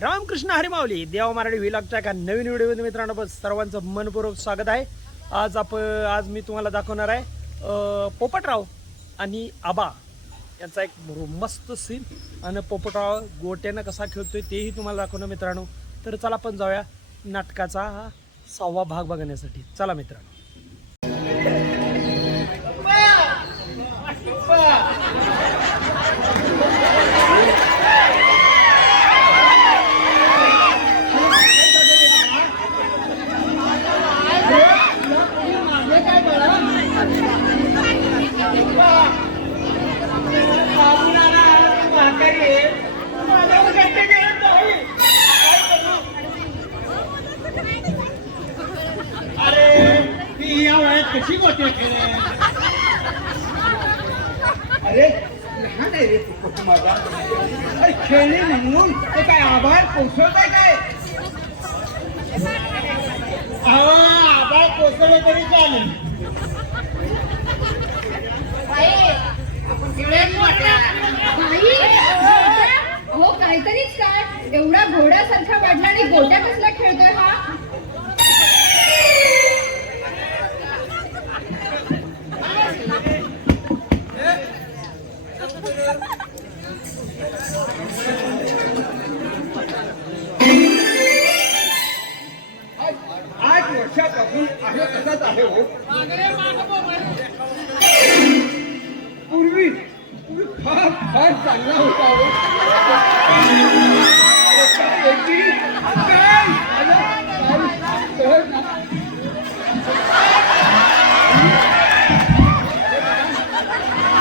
रामकृष्ण हरिमावली देवा मराठी व्हिलॉगच्या एका नवीन व्हिडिओमध्ये मित्रांनो बस सर्वांचं मनपूर्वक स्वागत आहे. आज आप आज मी तुम्हाला दाखवणार आहे पोपटराव आणि आबा. यांचा एक मस्त सीन आणि पोपटराव गोट्यानं कसा खेळतोय तेही तुम्हाला दाखवणार मित्रांनो. तर चला आपण जाऊया नाटकाचा हा सहावा भाग बघण्यासाठी. चला मित्रांनो. कशी गोट्या खेळ अरे लहान आहे रे तू माझा? अरे खेळणे म्हणून? ते काय आभार कोसळत आहे काय आभार कोसळलं तरी चालेल. हो काहीतरीच काय? एवढा घोड्यासारखा वाढला आणि गोट्या पूर्वी पूर्वी फार फार चांगला होता हो.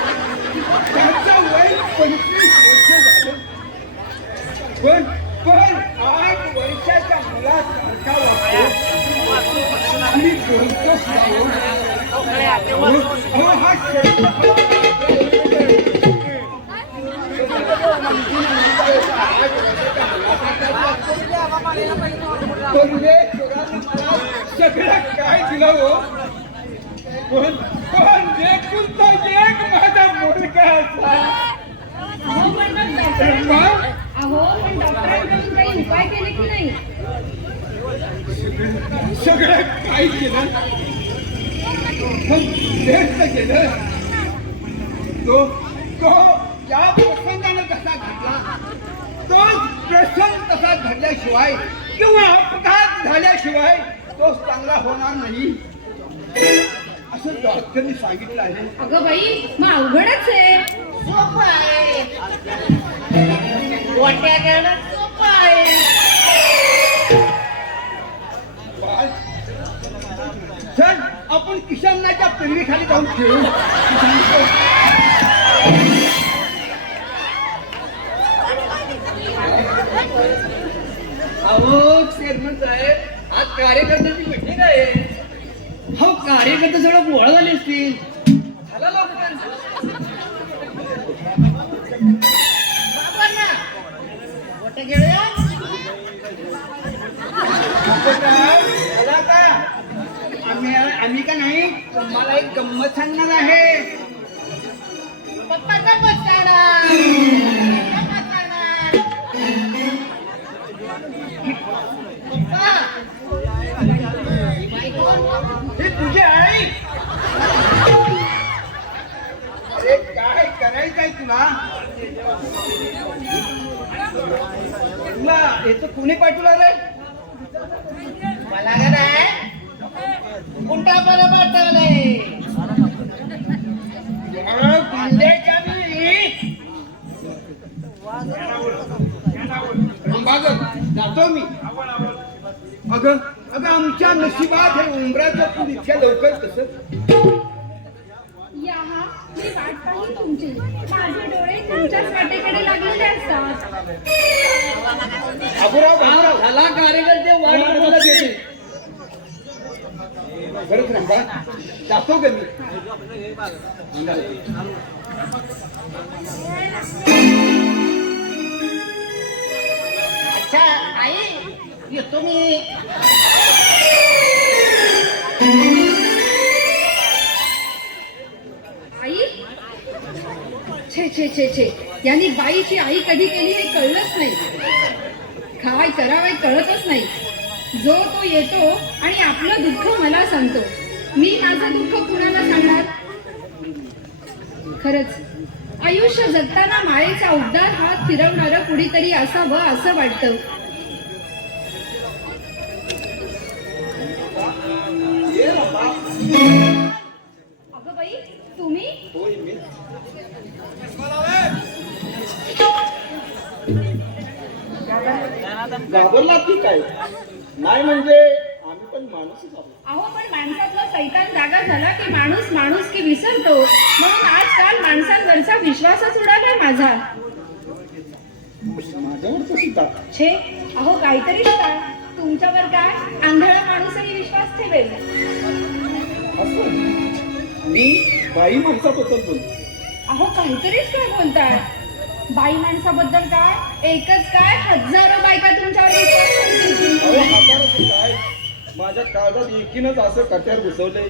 त्यांचा वय पंचवीस वर्ष झालं. पण सगळं काय दिलं हो पण पण एकुलता एक माझा मुलगा असा अहो पण डॉक्टरांकडून काही उपाय केले की नाही? सगळं काय केलं. तर केलं तो तो या प्रसंगानं कसा घडला? तो प्रसंग तसा घडल्याशिवाय किंवा अपघात झाल्याशिवाय तो चांगला होणार नाही? असं डॉक्टरनी सांगितलं आहे. अगं बाई मग अवघडच आहे. सोपं आहे. सोपं आहे. आपण किशननाच्या पिल्लीखाली जाऊन खेळू. अहो चेअरमन साहेब आज कार्यकर्त्याची मिटिंग आहे. हो कार्यकर्ते सगळं गोळा झाले असतील. झाला लवकर. आम्ही आम्ही का नाही मला एक गंमत सांगणार आहे पप्पाचा. पप्पा. ही? हे तुझी आई अरे काय करायचंय तुला तुला हे तर कुणी पाठवलं रे मला का नाही कुंटा बरं पाठवलंय गुंड्याच्या बी मी. अगं अगं आमच्या नशिबात हे उंबराचं तू इतक्या लवकर कसं? या हा मी वाट पाहिली तुमची. माझे डोळे तुमच्याच वाटेकडे लागलेले असतात. बाबूराव बाबूराव झाला कार्यकर्ते वाट बघत येते खरंच रांगा जातो ग मी. अच्छा आई येतो मी. आई? छे छे छे छे. यांनी बाईची आई कधी केली हे कळलंच नाही. खावाय करावाय कळतच नाही. जो तो येतो आणि आपलं दुःख मला सांगतो. मी माझं दुःख कुणाला सांगणार? खरंच. आयुष्य जगताना मायेचा उद्धार हात फिरवणारं कुणीतरी असावं असं वाटतं. अगं बाई तुम्ही? घाबरला ती काय? नाही म्हणजे आम्ही पण माणूसच आहोत. अहो पण माणसातला सैतान जागा झाला की माणूस माणूस की विसरतो. म्हणून आजकाल माणसांवरचा विश्वासच उडालाय माझा. माझ्यावर सुद्धा छे अहो काहीतरी का तुमच्यावर काय? आंधळा माणूसही विश्वास ठेवेल. असं मी बाई माणसाबद्दल बोलतो. अहो काहीतरीच काय बोलताय? बाई माणसाबद्दल काय? एकच काय? हजारो बायका तुमच्यावर विश्वास ठेवतील. अहो हजाराचं काय? माझ्या काळजात एकीनच असं कट्यार घुसवलंय.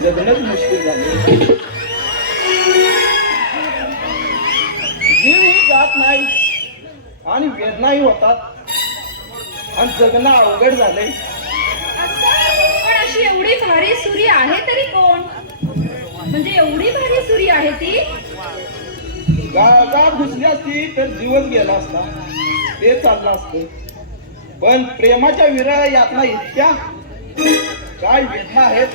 जगणंच मुश्किल झालं जीवही जात नाही आणि वेदनाही होतात. आणि जगणं अवघड झालंय? पण अशी एवढी भारी सुरी आहे तरी कोण? म्हणजे एवढी भारी सुरी आहे ती? गाळात घुसली असती तर जीवन गेला असता. ते चाललं असतं. पण प्रेमाच्या विरळ यातना इतक्या काय वेदना आहेत?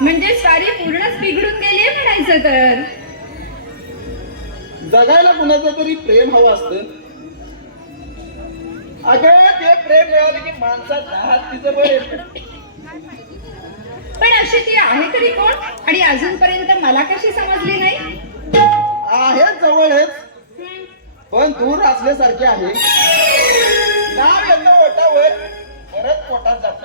म्हणजे सारी पूर्णच बिघडून गेली म्हणायचं तर. जगायला कुणाचं तरी प्रेम हवं असतं. अगं ते प्रेम मिळालं की माणसात हात तिचं बरं पण अशी ती आहे तरी कोण? आणि अजूनपर्यंत मला कशी समजली नाही? आहे जवळच. पण दूर असल्यासारखे आहे. नाव येतं ओटावर परत पोटात जात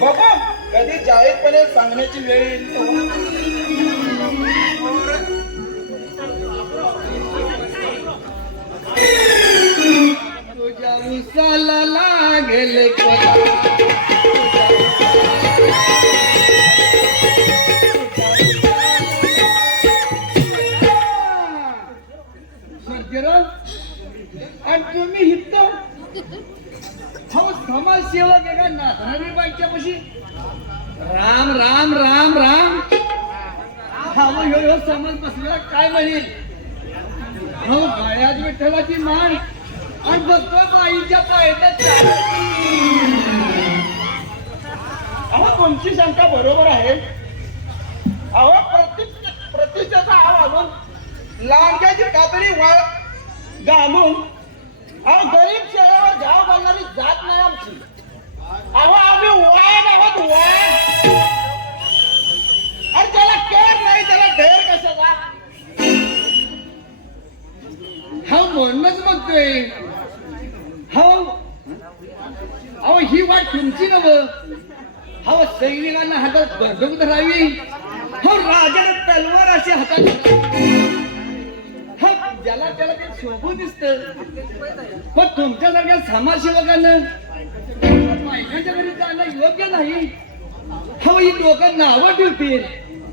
बाबा कधी जाहीरपणे सांगण्याची वेळ येईल तुझ्या उसाला लागेल आणि बसलेला काय हो गळ्यात विठ्ठलाची मान आणि बघतो बाईच्या पायट्यात अहो तुमची शंका बरोबर आहे. अहो प्रति प्रतिष्ठेचा आव घालून लांडग्याची कातडी वाळ घालून अहो गरीब हो सैनिकांना हातात बंदूक धरावी. हो राजाने तलवार अशी हातात ज्याला त्याला ते शोभू दिसत. पण तुमच्यासारख्या समाजसेवकांना बायकांच्या घरी जाणं योग्य नाही. हो ही लोक नावं ठेवतील.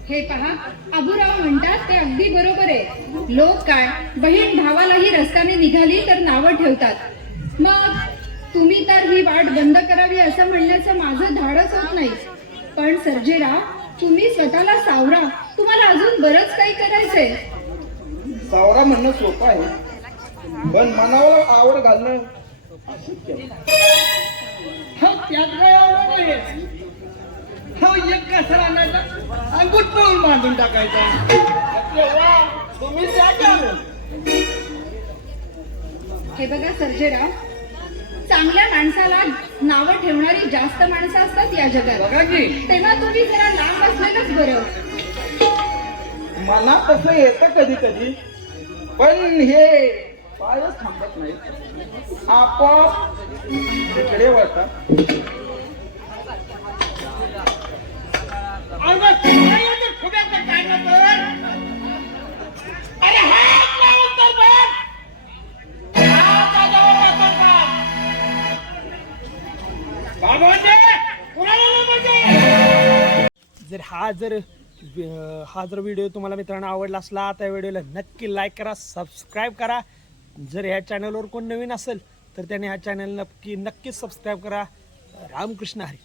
हे पहा अबुराव म्हणतात ते अगदी बरोबर आहे. लोक काय बहीण भावालाही रस्त्याने निघाली तर नावं ठेवतात. मग तुम्ही तर ही वाट बंद करावी असं म्हणण्याचं माझं धाडच होत नाही. पण सर्जेराव तुम्ही स्वतःला सावरा. तुम्हाला अजून बरंच काही करायचंय. सावरा म्हणणं सोपं आहे. पण मनावर आवड घालणं अशक्य हो त्यात काय आवड आहे. हो एक कसर आणायचा अंगूठ पळून बांधून टाकायचा. तुम्ही? हे बघा सर्जेराव चांगल्या माणसाला नावं ठेवणारी जास्त माणसं असतात या जगात. बघा की. तेव्हा तुम्ही जरा लांब असलेलंच बरं. मला तसं येतं कधी कधी पण हे पायच थांबत नाही. आपोआप तिकडे वळतात. हा जर हा जर व्हिडिओ तुम्हाला मित्रांनो आवडला असला त्या व्हिडिओला नक्की लाईक करा सबस्क्राईब करा. जर ह्या चॅनलवर कोण नवीन असेल तर त्याने ह्या चॅनल नक्की नक्कीच सबस्क्राईब करा. रामकृष्ण हरी.